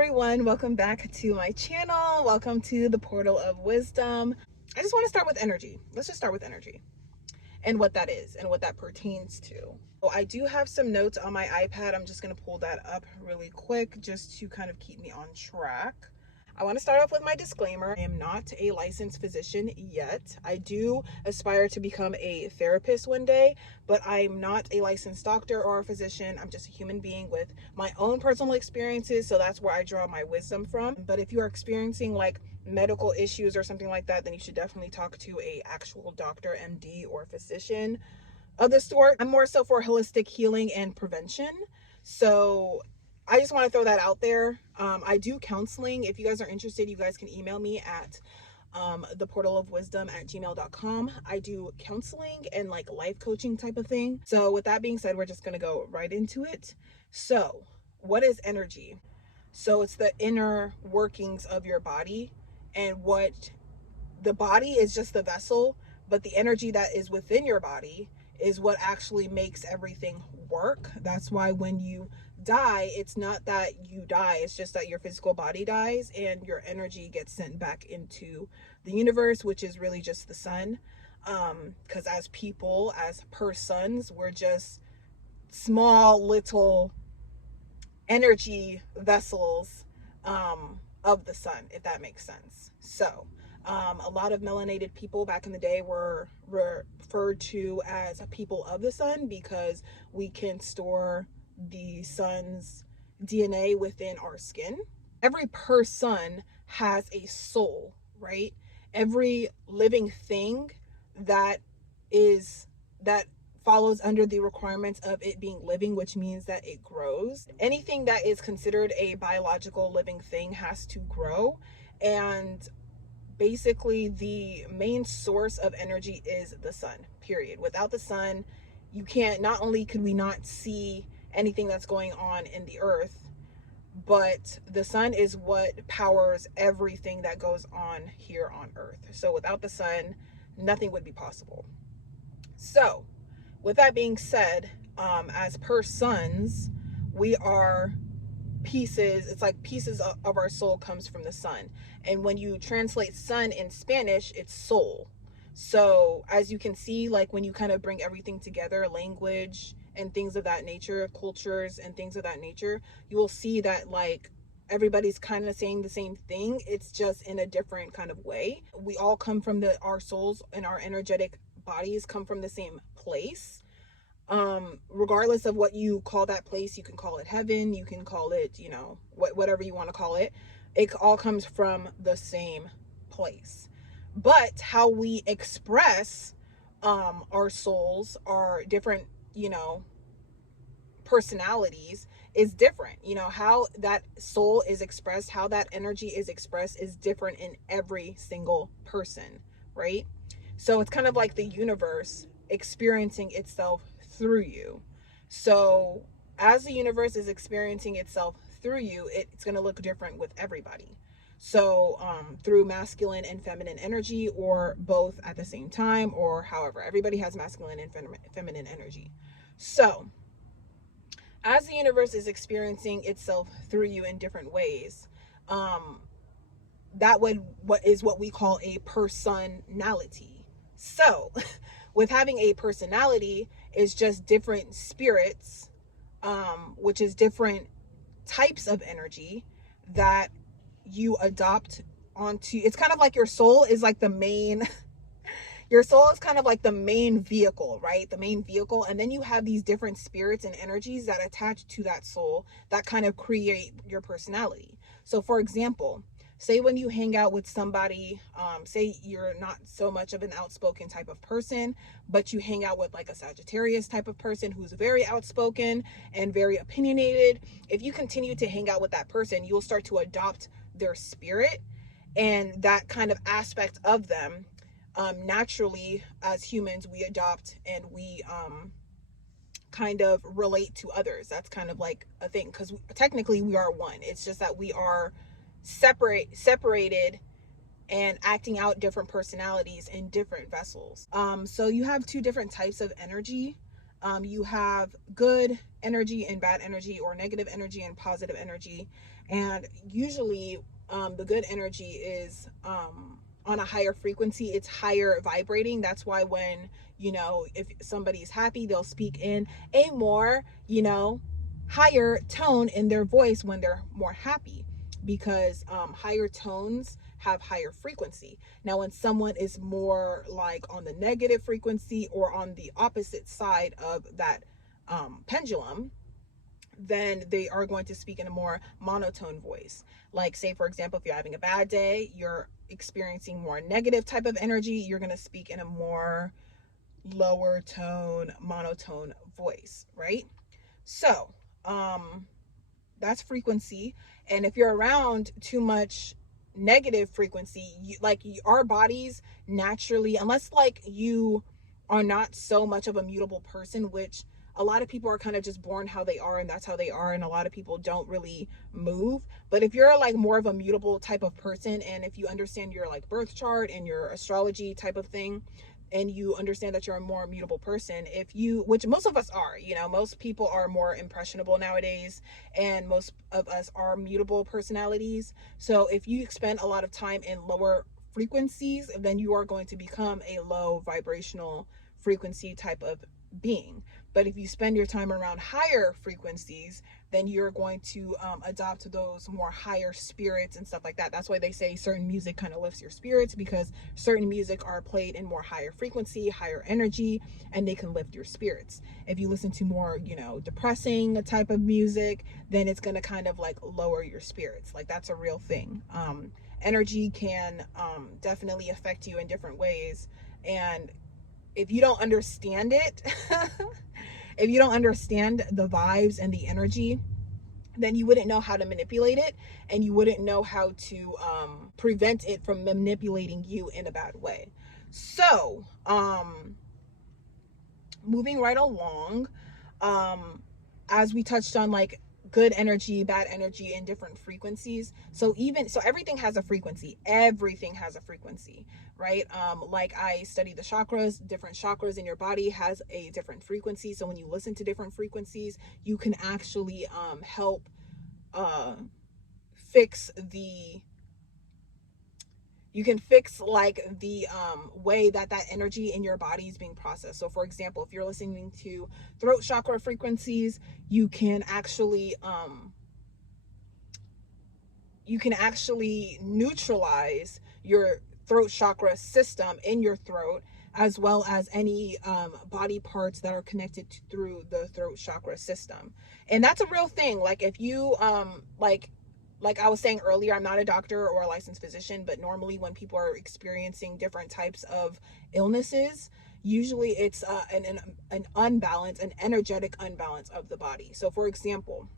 everyone, welcome back to my channel. Welcome to the portal of wisdom. I just want to start with energy. Let's just start with energy and what that is and what that pertains to. So I do have some notes on my iPad. I'm just going to pull that up really quick just to kind of keep me on track. I want to start off with my disclaimer. I am not a licensed physician yet. I do aspire to become a therapist one day, but I'm not a licensed doctor or a physician. I'm just a human being with my own personal experiences, so that's where I draw my wisdom from. But if you are experiencing like medical issues or something like that, then you should definitely talk to a actual doctor, MD, or physician of the sort. I'm more so for holistic healing and prevention. So I just want to throw that out there. I do counseling. If you guys are interested, you guys can email me at theportalofwisdom@gmail.com. I do counseling and like life coaching type of thing. So with that being said, we're just going to go right into it. So what is energy? So it's the inner workings of your body, and what the body is just the vessel, but the energy that is within your body is what actually makes everything work. That's why when you die, it's not that you die, it's just that your physical body dies and your energy gets sent back into the universe, which is really just the sun. Because as people, as persons, we're just small little energy vessels of the sun, if that makes sense. So a lot of melanated people back in the day were referred to as people of the sun because we can store the sun's DNA within our skin. Every person has a soul, right? Every living thing that follows under the requirements of it being living, which means that it grows. Anything that is considered a biological living thing has to grow, and basically the main source of energy is the sun, period. Without the sun, you can't, not only could we not see anything that's going on in the earth, but the sun is what powers everything that goes on here on earth. So without the sun, nothing would be possible. So with that being said, as persons, we are pieces. It's like pieces of our soul comes from the sun. And when you translate sun in Spanish, it's soul. So as you can see, like when you kind of bring everything together, language and things of that nature, cultures and things of that nature, you will see that like everybody's kind of saying the same thing. It's just in a different kind of way. We all come from our souls and our energetic bodies come from the same place. Regardless of what you call that place, you can call it heaven, you can call it, you know, whatever you want to call it. It all comes from the same place. But how we express our souls, our different, you know, personalities is different. You know, how that soul is expressed, how that energy is expressed is different in every single person, right? So it's kind of like the universe experiencing itself through you. So as the universe is experiencing itself through you, it's going to look different with everybody. So through masculine and feminine energy, or both at the same time, or however, everybody has masculine and feminine energy. So as the universe is experiencing itself through you in different ways, what we call a personality. So with having a personality is just different spirits, which is different types of energy that you adopt onto. It's kind of like your soul is like the main your soul is kind of like the main vehicle, right? The main vehicle. And then you have these different spirits and energies that attach to that soul that kind of create your personality. So for example, say when you hang out with somebody, say you're not so much of an outspoken type of person, but you hang out with like a Sagittarius type of person who's very outspoken and very opinionated. If you continue to hang out with that person, you'll start to adopt their spirit and that kind of aspect of them. Naturally, as humans, we adopt and we kind of relate to others. That's kind of like a thing, because technically we are one. It's just that we are separated and acting out different personalities in different vessels. So you have two different types of energy. You have good energy and bad energy, or negative energy and positive energy. And usually the good energy is on a higher frequency, it's higher vibrating. That's why when, if somebody's happy, they'll speak in a more, higher tone in their voice when they're more happy, because higher tones have higher frequency. Now, when someone is more like on the negative frequency or on the opposite side of that pendulum, then they are going to speak in a more monotone voice. Like, say, for example, if you're having a bad day, you're experiencing more negative type of energy, you're going to speak in a more lower tone, monotone voice, right? So, that's frequency. And if you're around too much negative frequency, our bodies naturally, unless like you are not so much of a mutable person, which a lot of people are kind of just born how they are and that's how they are, and a lot of people don't really move. But if you're like more of a mutable type of person, and if you understand your like birth chart and your astrology type of thing, and you understand that you're a more mutable person, which most of us are, most people are more impressionable nowadays, and most of us are mutable personalities. So if you spend a lot of time in lower frequencies, then you are going to become a low vibrational frequency type of being. But if you spend your time around higher frequencies, then you're going to adopt those more higher spirits and stuff like that. That's why they say certain music kind of lifts your spirits, because certain music are played in more higher frequency, higher energy, and they can lift your spirits. If you listen to more, depressing type of music, then it's going to kind of like lower your spirits. Like, that's a real thing. Energy can definitely affect you in different ways. And if you don't understand it, if you don't understand the vibes and the energy, then you wouldn't know how to manipulate it, and you wouldn't know how to prevent it from manipulating you in a bad way. So, moving right along, as we touched on, like, good energy, bad energy, and different frequencies. So everything has a frequency. Everything has a frequency, right? Like, I study the chakras. Different chakras in your body has a different frequency. So when you listen to different frequencies, you can actually help fix the like the way that energy in your body is being processed. So for example, if you're listening to throat chakra frequencies, you can actually neutralize your throat chakra system in your throat, as well as any body parts that are connected through the throat chakra system. And that's a real thing. Like, if you like I was saying earlier, I'm not a doctor or a licensed physician, but normally when people are experiencing different types of illnesses, usually it's an unbalance, an energetic unbalance of the body. So for example,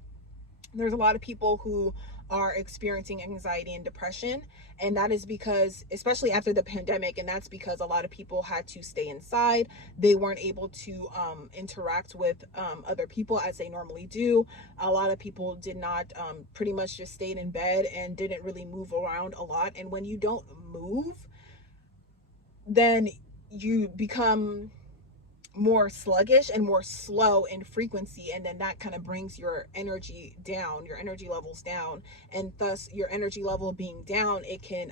there's a lot of people who are experiencing anxiety and depression, and that is because, especially after the pandemic, and that's because a lot of people had to stay inside. They weren't able to interact with other people as they normally do. A lot of people did not, pretty much just stayed in bed and didn't really move around a lot. And when you don't move, then you become more sluggish and more slow in frequency, and then that kind of brings your energy down, your energy levels down, and thus your energy level being down, it can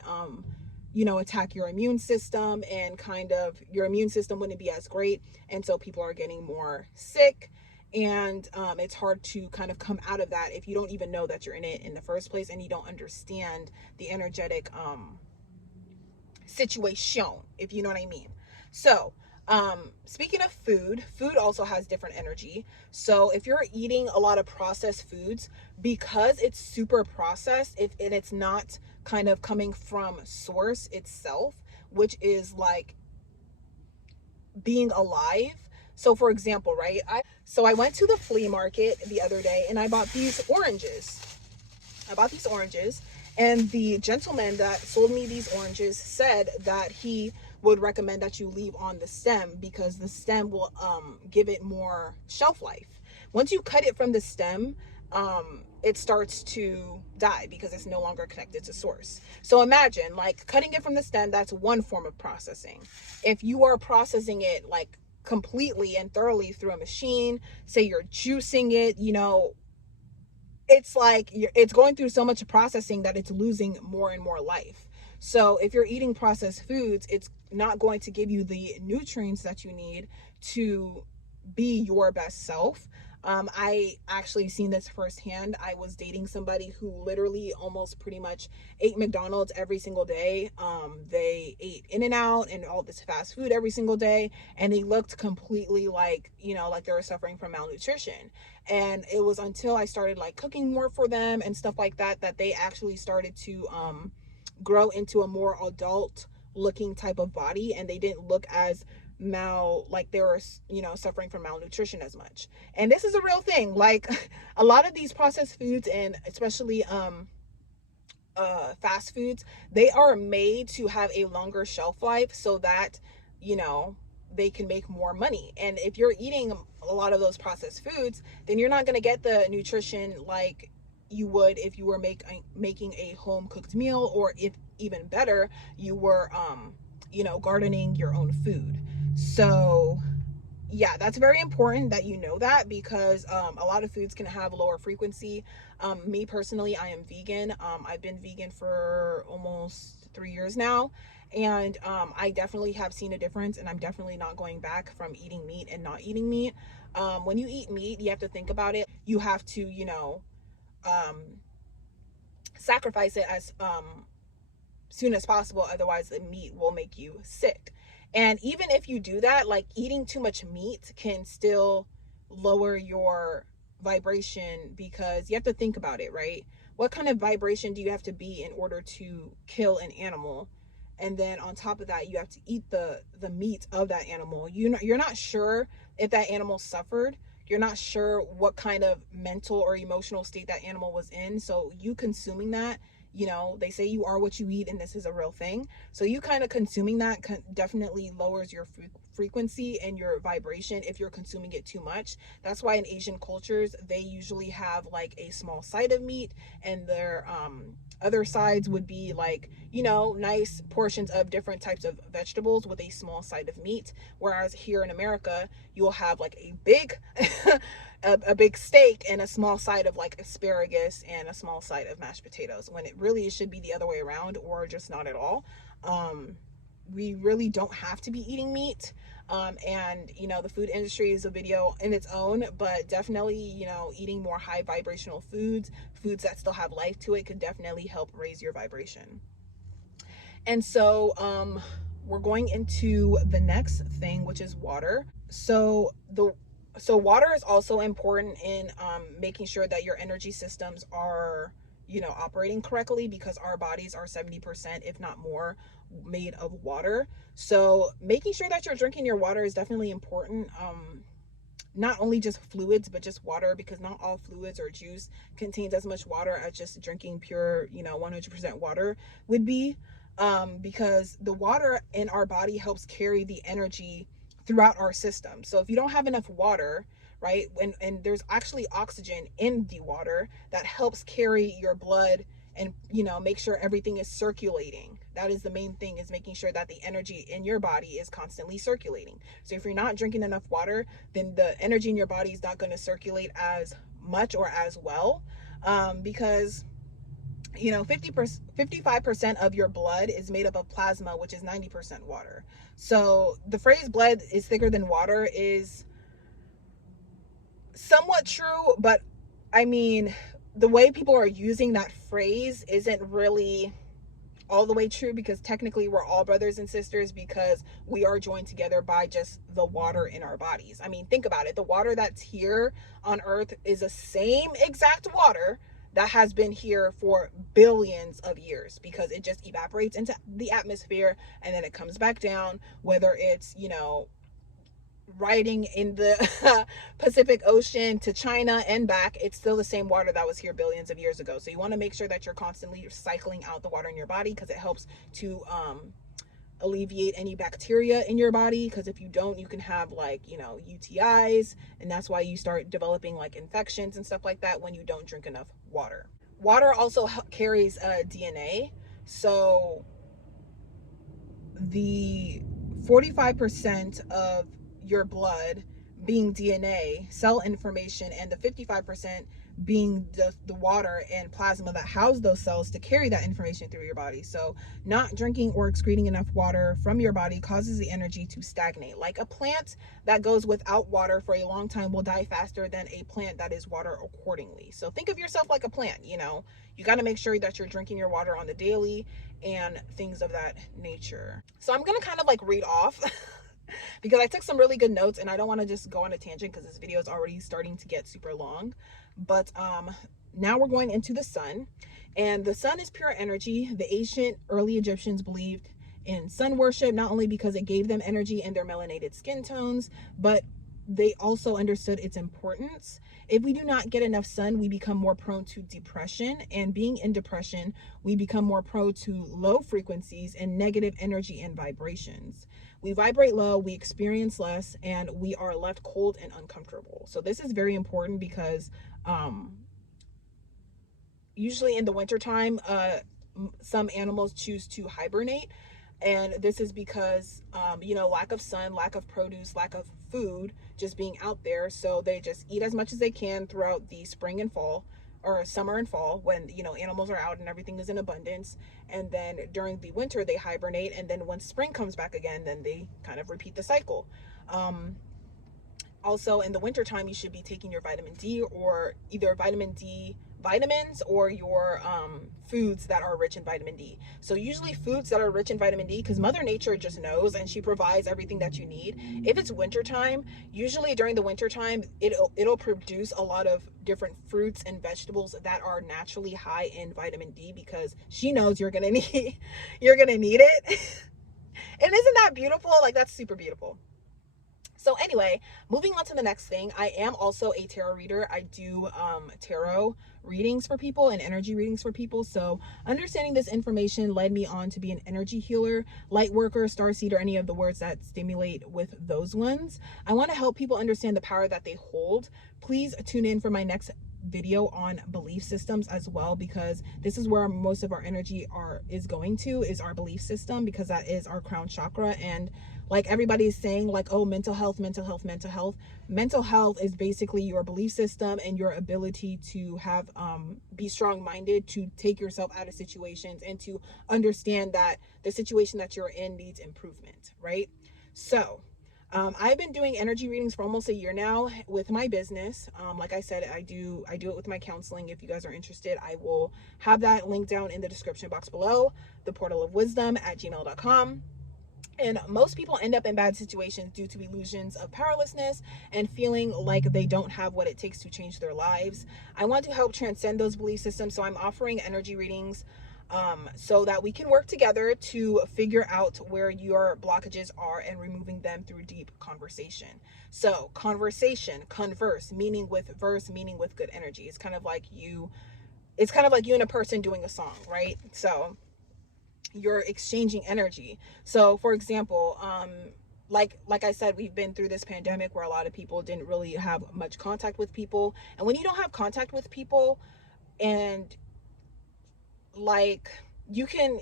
attack your immune system, and kind of your immune system wouldn't be as great, and so people are getting more sick. And it's hard to kind of come out of that if you don't even know that you're in it in the first place, and you don't understand the energetic situation, if you know what I mean. So speaking of food also has different energy. So if you're eating a lot of processed foods, because it's super processed, and it's not kind of coming from source itself, which is like being alive. So for example, right? I went to the flea market the other day, and I bought these oranges. And the gentleman that sold me these oranges said that he would recommend that you leave on the stem, because the stem will give it more shelf life. Once you cut it from the stem, it starts to die because it's no longer connected to source. So imagine, like, cutting it from the stem, that's one form of processing. If you are processing it like completely and thoroughly through a machine, say you're juicing it, you know, it's like it's going through so much processing that it's losing more and more life. So if you're eating processed foods, it's not going to give you the nutrients that you need to be your best self. I actually seen this firsthand. I was dating somebody who literally almost pretty much ate McDonald's every single day. They ate In-N-Out and all this fast food every single day, and they looked completely like, you know, like they were suffering from malnutrition. And it was until I started like cooking more for them and stuff like that, that they actually started to grow into a more adult looking type of body, and they didn't look as like they were, you know, suffering from malnutrition as much. And this is a real thing. Like a lot of these processed foods, and especially fast foods, they are made to have a longer shelf life so that, you know, they can make more money. And if you're eating a lot of those processed foods, then you're not going to get the nutrition like you would if you were making a home cooked meal, or if even better, you were you know, gardening your own food. So yeah, that's very important that you know that, because a lot of foods can have lower frequency. Me personally, I am vegan. I've been vegan for almost 3 years now, and I definitely have seen a difference, and I'm definitely not going back from eating meat and not eating meat. When you eat meat, you have to think about it. You have to, you know, sacrifice it as soon as possible, otherwise the meat will make you sick. And even if you do that, like eating too much meat can still lower your vibration, because you have to think about it, right? What kind of vibration do you have to be in order to kill an animal? And then on top of that, you have to eat the meat of that animal. You're not sure if that animal suffered. You're not sure what kind of mental or emotional state that animal was in. So you consuming that, you know, they say you are what you eat, and this is a real thing. So you kind of consuming that definitely lowers your frequency and your vibration if you're consuming it too much. That's why in Asian cultures, they usually have like a small side of meat, and their other sides would be like, you know, nice portions of different types of vegetables with a small side of meat. Whereas here in America, you'll have like a big a big steak and a small side of like asparagus and a small side of mashed potatoes, when it really should be the other way around, or just not at all. We really don't have to be eating meat. And you know, the food industry is a video in its own, but definitely, you know, eating more high vibrational foods that still have life to it, could definitely help raise your vibration. And so we're going into the next thing, which is water. So water is also important in making sure that your energy systems are, you know, operating correctly, because our bodies are 70%, if not more, made of water. So making sure that you're drinking your water is definitely important. Not only just fluids, but just water, because not all fluids or juice contains as much water as just drinking pure, you know, 100% water would be. Because the water in our body helps carry the energy throughout our system. So if you don't have enough water, right, and there's actually oxygen in the water that helps carry your blood and, you know, make sure everything is circulating. That is the main thing, is making sure that the energy in your body is constantly circulating. So if you're not drinking enough water, then the energy in your body is not going to circulate as much or as well, because, you know, 55% of your blood is made up of plasma, which is 90% water. So the phrase blood is thicker than water is somewhat true, but I mean, the way people are using that phrase isn't really all the way true, because technically we're all brothers and sisters, because we are joined together by just the water in our bodies. I mean, think about it. The water that's here on earth is the same exact water that has been here for billions of years, because it just evaporates into the atmosphere and then it comes back down, whether it's, you know, riding in the Pacific Ocean to China and back, it's still the same water that was here billions of years ago. So you want to make sure that you're constantly cycling out the water in your body, because it helps to alleviate any bacteria in your body, because if you don't, you can have like, you know, UTIs, and that's why you start developing like infections and stuff like that when you don't drink enough water. Water also carries DNA. So the 45% of your blood being DNA, cell information, and the 55% being the water and plasma that house those cells to carry that information through your body. So not drinking or excreting enough water from your body causes the energy to stagnate. Like a plant that goes without water for a long time will die faster than a plant that is water accordingly. So think of yourself like a plant, you know, you got to make sure that you're drinking your water on the daily and things of that nature. So I'm going to kind of like read off because I took some really good notes and I don't want to just go on a tangent because this video is already starting to get super long. But now we're going into the sun, and the sun is pure energy. The ancient early Egyptians believed in sun worship, not only because it gave them energy in their melanated skin tones, but they also understood its importance. If we do not get enough sun, we become more prone to depression, and being in depression, we become more prone to low frequencies and negative energy and vibrations. We vibrate low, we experience less, and we are left cold and uncomfortable. So this is very important because usually in the wintertime, some animals choose to hibernate. And this is because, you know, lack of sun, lack of produce, lack of food, just being out there. So they just eat as much as they can throughout the spring and fall, or summer and fall, when, you know, animals are out and everything is in abundance. And then during the winter, they hibernate. And then when spring comes back again, then they kind of repeat the cycle. Also, in the wintertime, you should be taking your vitamin D, or either vitamin D vitamins or your foods that are rich in vitamin D. So usually foods that are rich in vitamin D, because Mother Nature just knows and she provides everything that you need. If it's wintertime, usually during the wintertime, it'll produce a lot of different fruits and vegetables that are naturally high in vitamin D, because she knows you're gonna need it. And isn't that beautiful? Like, that's super beautiful. So anyway, moving on to the next thing, I am also a tarot reader. I do tarot readings for people and energy readings for people. So understanding this information led me on to be an energy healer, light worker, starseed, or any of the words that stimulate with those ones. I want to help people understand the power that they hold. Please tune in for my next video on belief systems as well, because this is where most of our energy is going to, is our belief system, because that is our crown chakra. And like everybody is saying, like, oh, mental health. Mental health is basically your belief system and your ability to have be strong-minded, to take yourself out of situations and to understand that the situation that you're in needs improvement, right? So I've been doing energy readings for almost a year now with my business. Like I said, I do it with my counseling. If you guys are interested, I will have that link down in the description box below, theportalofwisdom@gmail.com. And most people end up in bad situations due to illusions of powerlessness and feeling like they don't have what it takes to change their lives. I want to help transcend those belief systems, so I'm offering energy readings so that we can work together to figure out where your blockages are and removing them through deep conversation. So conversation, converse, meaning with verse, meaning with good energy. It's kind of like you and a person doing a song, right? So you're exchanging energy. So for example, like I said, we've been through this pandemic where a lot of people didn't really have much contact with people. And when you don't have contact with people, and like you can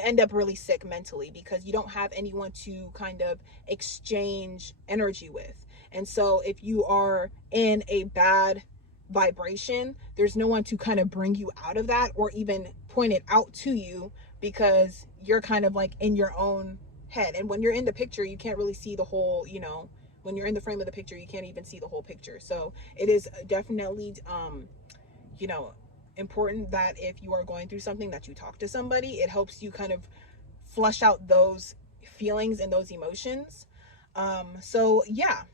end up really sick mentally because you don't have anyone to kind of exchange energy with. And so if you are in a bad vibration, there's no one to kind of bring you out of that or even point it out to you, because you're kind of like in your own head. And when you're in the picture, you can't really see the whole, you know, when you're in the frame of the picture, you can't even see the whole picture. So it is definitely, you know, important that if you are going through something, that you talk to somebody. It helps you kind of flush out those feelings and those emotions. So yeah.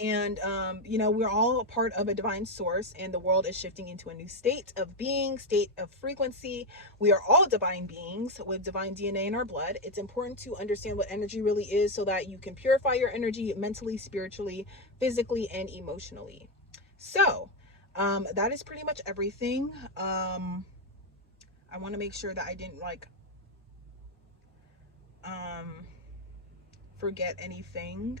And, you know, we're all a part of a divine source, and the world is shifting into a new state of being, state of frequency. We are all divine beings with divine DNA in our blood. It's important to understand what energy really is so that you can purify your energy mentally, spiritually, physically, and emotionally. So, that is pretty much everything. I want to make sure that I didn't forget anything.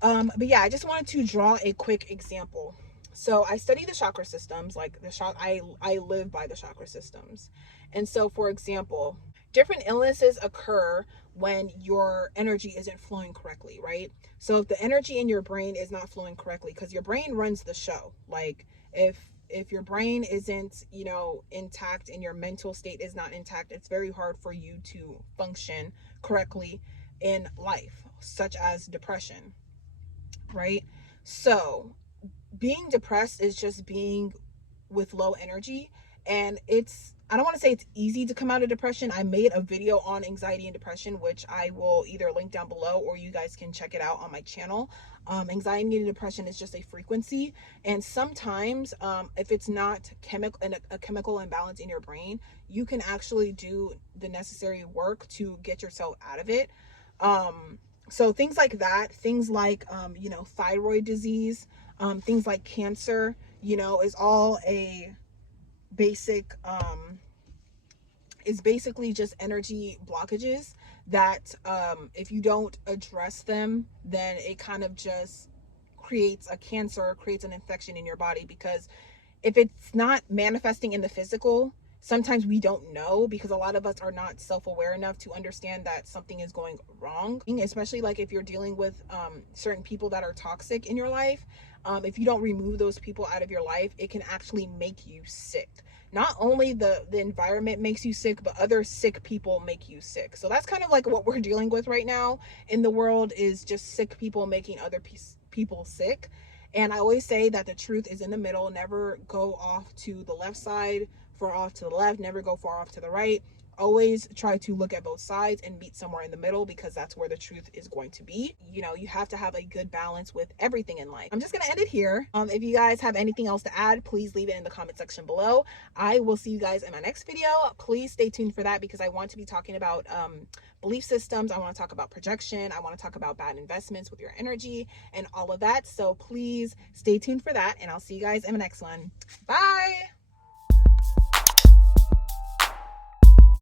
But yeah, I just wanted to draw a quick example. So I study the chakra systems, like I live by the chakra systems. And so, for example, Different illnesses occur when your energy isn't flowing correctly, right? So if the energy in your brain is not flowing correctly, because your brain runs the show. Like if your brain isn't, you know, intact and your mental state is not intact, it's very hard for you to function correctly in life, such as depression, right? So being depressed is just being with low energy, and it's, I don't want to say it's easy to come out of depression. I made a video on anxiety and depression, which I will either link down below or you guys can check it out on my channel. Anxiety and depression is just a frequency, and sometimes if it's not a chemical imbalance in your brain, you can actually do the necessary work to get yourself out of it. So things like that, things like you know, thyroid disease, things like cancer, you know, is all a basic is basically just energy blockages that if you don't address them, then it kind of just creates a cancer, creates an infection in your body. Because if it's not manifesting in the physical, sometimes we don't know, because a lot of us are not self-aware enough to understand that something is going wrong, especially like if you're dealing with certain people that are toxic in your life. If you don't remove those people out of your life, it can actually make you sick. Not only the environment makes you sick, but other sick people make you sick. So that's kind of like what we're dealing with right now in the world, is just sick people making other people sick. And I always say that the truth is in the middle. Never go off to the left side, far off to the left, never go far off to the right. Always try to look at both sides and meet somewhere in the middle, because that's where the truth is going to be. You know, you have to have a good balance with everything in life. I'm just gonna end it here. If you guys have anything else to add, please leave it in the comment section below. I will see you guys in my next video. Please stay tuned for that, because I want to be talking about belief systems. I want to talk about projection. I want to talk about bad investments with your energy and all of that. So please stay tuned for that, and I'll see you guys in the next one. Bye.